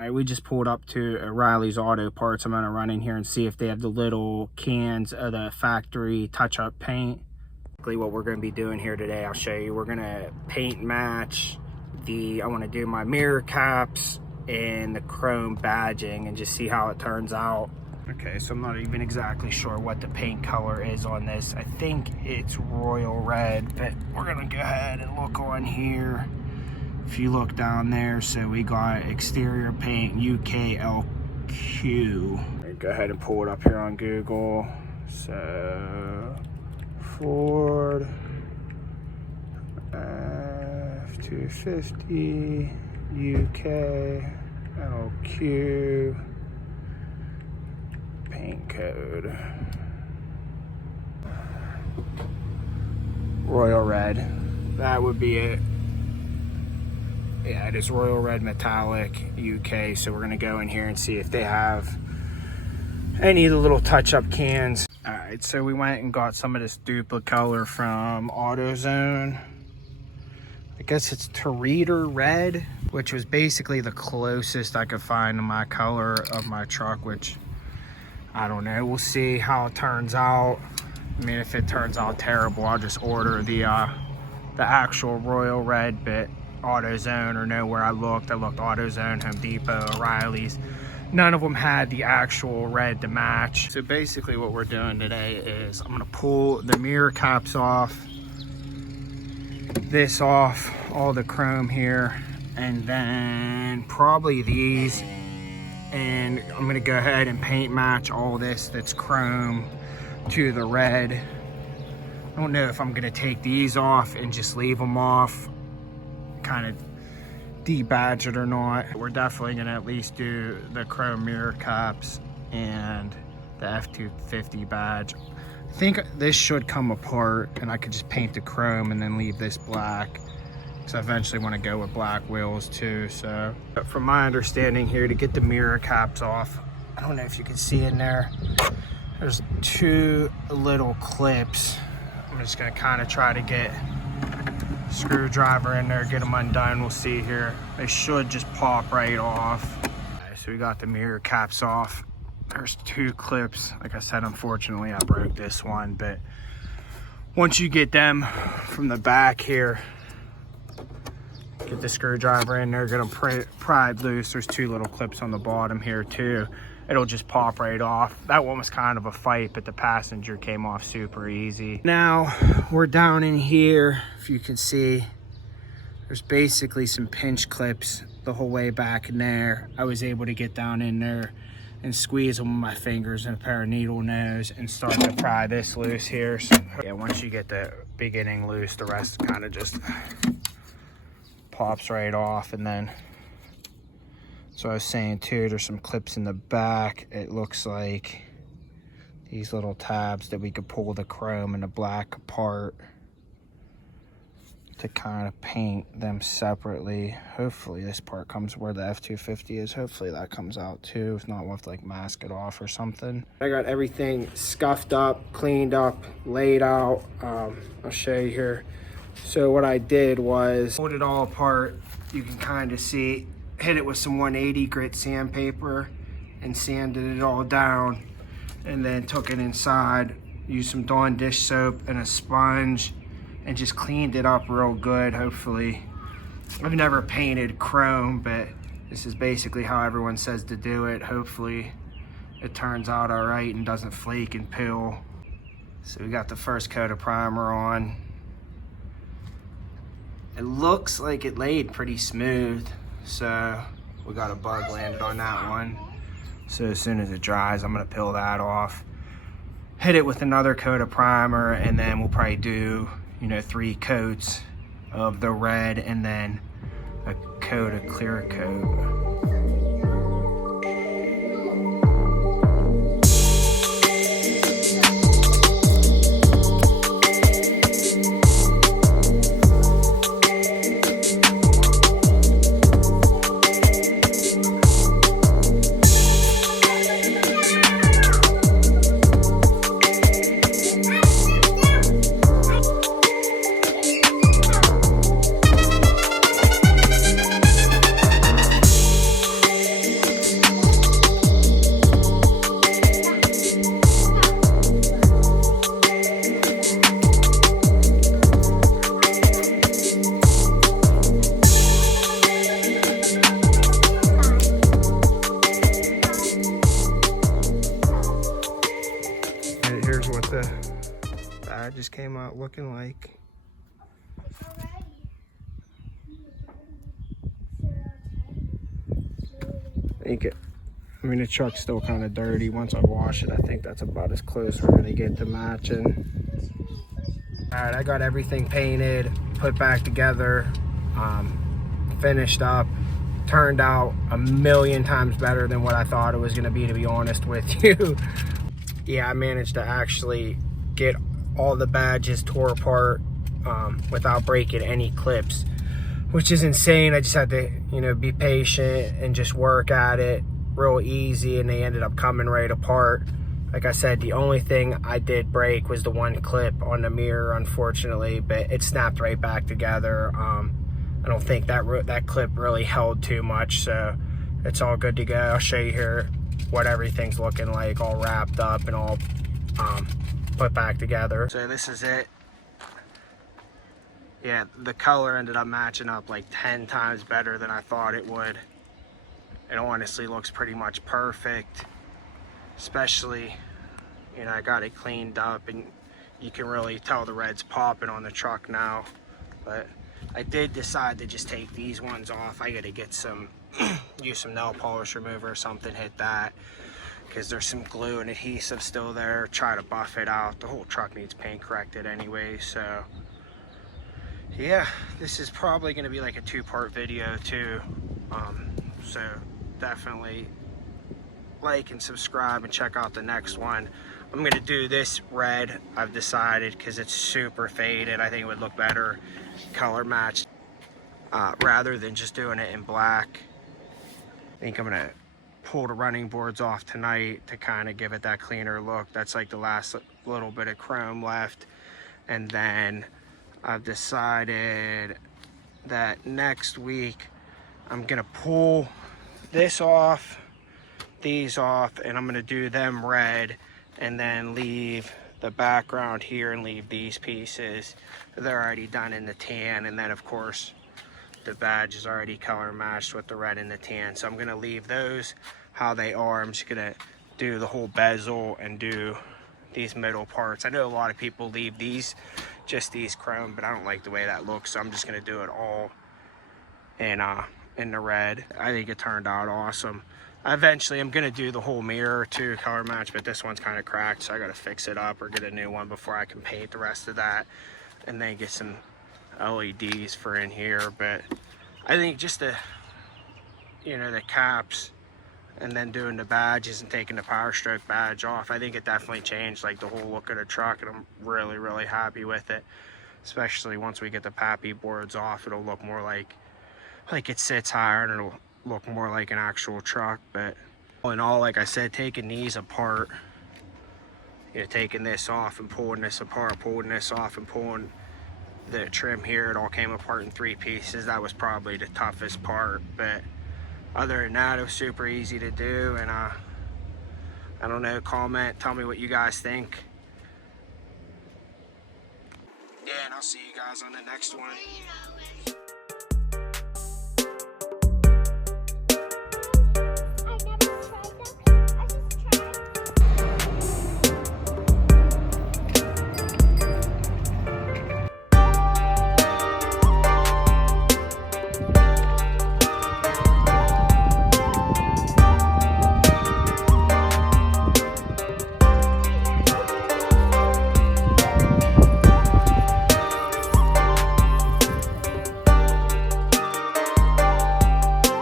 All right, we just pulled up to O'Reilly's Auto Parts. I'm gonna run in here and see if they have the little cans of the factory touch-up paint. What we're gonna be doing here today, I'll show you. We're gonna paint match I wanna do my mirror caps and the chrome badging and just see how it turns out. Okay, so I'm not even exactly sure what the paint color is on this. I think it's royal red, but we're gonna go ahead and look on here. If you look down there, so we got exterior paint UKLQ. Go ahead and pull it up here on Google. So Ford F250 UKLQ paint code. Royal red. That would be it. Yeah, it is Royal Red Metallic UK. So we're gonna go in here and see if they have any of the little touch-up cans. All right, so we went and got some of this Duplicolor from AutoZone. I guess it's Tereator Red, which was basically the closest I could find to my color of my truck, which I don't know. We'll see how it turns out. I mean, if it turns out terrible, I'll just order the actual Royal Red, but AutoZone or nowhere I looked AutoZone, Home Depot, O'Reilly's, none of them had the actual red to match. So basically what we're doing today is I'm gonna pull the mirror caps off, this off, all the chrome here, and then probably these, and I'm gonna go ahead and paint match all this that's chrome to the red. I don't know if I'm gonna take these off and just leave them off, kind of debadge it or not. We're definitely gonna at least do the chrome mirror caps and the F250 badge. I think this should come apart and I could just paint the chrome and then leave this black, because I eventually want to go with black wheels too. So but from my understanding here, to get the mirror caps off, I don't know if you can see in there, there's two little clips. I'm just gonna kind of try to get screwdriver in there, get them undone. We'll see here. They should just pop right off. Okay, so we got the mirror caps off. There's two clips. Like I said, unfortunately I broke this one, but once you get them from the back here, get the screwdriver in there, get them pried loose. There's two little clips on the bottom here too. It'll just pop right off. That one was kind of a fight, but the passenger came off super easy. Now we're down in here. If you can see, there's basically some pinch clips the whole way back in there. I was able to get down in there and squeeze them with my fingers and a pair of needle nose and start to pry this loose here. So yeah, once you get the beginning loose, the rest kind of just pops right off. And then, so I was saying too, there's some clips in the back. It looks like these little tabs that we could pull the chrome and the black apart to kind of paint them separately. Hopefully this part comes where the F250 is. Hopefully that comes out too. If not, we'll have to like mask it off or something. I got everything scuffed up, cleaned up, laid out. I'll show you here. So what I did was pulled it all apart. You can kind of see, hit it with some 180 grit sandpaper and sanded it all down, and then took it inside, used some Dawn dish soap and a sponge and just cleaned it up real good. Hopefully, I've never painted chrome, but this is basically how everyone says to do it. Hopefully it turns out all right and doesn't flake and peel. So we got the first coat of primer on. It looks like it laid pretty smooth, so we got a bug landed on that one. So as soon as it dries, I'm gonna peel that off, hit it with another coat of primer, and then we'll probably do, 3 coats of the red and then a coat of clear coat. came out looking like. I mean, the truck's still kind of dirty. Once I wash it, I think that's about as close we're gonna get to matching. All right, I got everything painted, put back together, finished up. Turned out a million times better than what I thought it was gonna be honest with you. Yeah, I managed to actually get all the badges tore apart without breaking any clips, which is insane. I just had to, you know, be patient and just work at it real easy, and they ended up coming right apart. Like I said, the only thing I did break was the one clip on the mirror, unfortunately, but it snapped right back together. I don't think that clip really held too much, so it's all good to go. I'll show you here what everything's looking like, all wrapped up and all put back together. So this is it. Yeah, the color ended up matching up like 10 times better than I thought it would. It honestly looks pretty much perfect, especially, you know, I got it cleaned up and you can really tell the red's popping on the truck now. But I did decide to just take these ones off. I gotta get some, use some nail polish remover or something, hit that, because there's some glue and adhesive still there. Try to buff it out. The whole truck needs paint corrected anyway, so yeah, this is probably gonna be like a 2-part video too. So definitely like and subscribe and check out the next one. I'm gonna do this red, I've decided, because it's super faded. I think it would look better color matched rather than just doing it in black. I think I'm gonna pull the running boards off tonight to kind of give it that cleaner look. That's like the last little bit of chrome left. And then I've decided that next week I'm gonna pull this off, these off, and I'm gonna do them red, and then leave the background here and leave these pieces. They're already done in the tan, and then of course the badge is already color matched with the red and the tan. So I'm gonna leave those how they are. I'm just gonna do the whole bezel and do these middle parts. I know a lot of people leave these, just these chrome, but I don't like the way that looks, so I'm just gonna do it all in the red. I think it turned out awesome. Eventually I'm gonna do the whole mirror too, color match, but this one's kind of cracked, so I gotta fix it up or get a new one before I can paint the rest of that, and then get some LEDs for in here. But I think just the, you know, the caps and then doing the badges and taking the Powerstroke badge off, I think it definitely changed like the whole look of the truck, and I'm really happy with it. Especially once we get the pappy boards off, it'll look more like it sits higher and it'll look more like an actual truck. But all in all, like I said, taking these apart, you know, taking this off and pulling this apart, pulling this off and pulling the trim here, it all came apart in 3 pieces. That was probably the toughest part, but other than that, it was super easy to do. And I don't know, comment, tell me what you guys think. Yeah, and I'll see you guys on the next one.